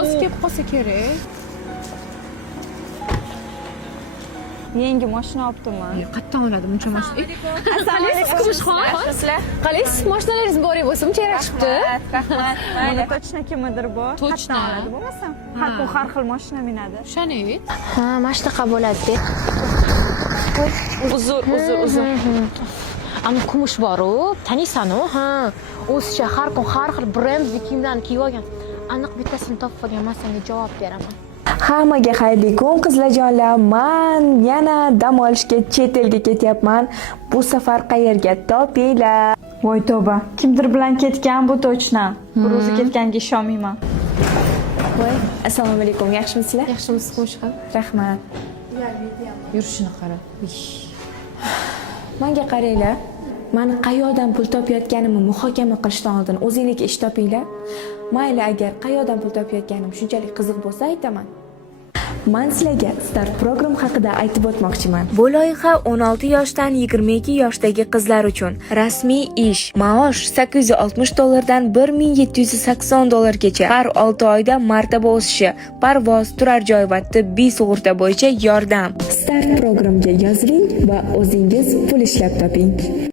Oz kelib qolsa kerak. Yangi mashina olibdiman. Qayerdan oladi buncha mashina? Assalomu alaykum. Kumushxon. Qalaysiz? Mashinalaringiz bor bo'lsa buncha yarab chiqibdi. Rahmat. Buni tochna kimnidir bor. Tochna. Qayerdan oladi bo'lmasam? Har kun har xil mashina minadi. Shani? Ha, mana shunaqa bo'ladi. Uzr. Ammo kumush bor-ku, taniysan-ku? Ha. O'zicha har kun har xil brendli kiyimlarni kiyib olgan. Aniq bittasini topib olgan, men senga javob beraman. Hammaga xayrli kun qizlarjonlar. Men yana dam olishga chet elga ketyapman. Bu safar qayerga topinglar. Voy tavba, kimdir bilan ketgan bu tochna. Bir o'zi ketganiga ishonmayman. Voy, assalomu alaykum. Yaxshimisizlar? Yaxshimisiz Kumushxon? Rahmat. Yurishini qara. Menga qaranglar. Men qayoqdan pul topayotganimni muhokama qilishdan oldin o'zingiz ish topinglar. Mayli, agar qayoqdan pul topayotganim shunchalik qiziq bo'lsa aytaman. Men sizlarga Start program haqida aytib o'tmoqchiman. Bu loyiha 16 yoshdan 22 yoshdagi qizlar uchun. Rasmiy ish. Maosh $860 dan $1780 har 6 oyda martaba o'sishi, parvoz, turar joy va tibbiy sug'urta bo'yicha yordam. Start programga yoziling va o'zingiz pul ishlab toping.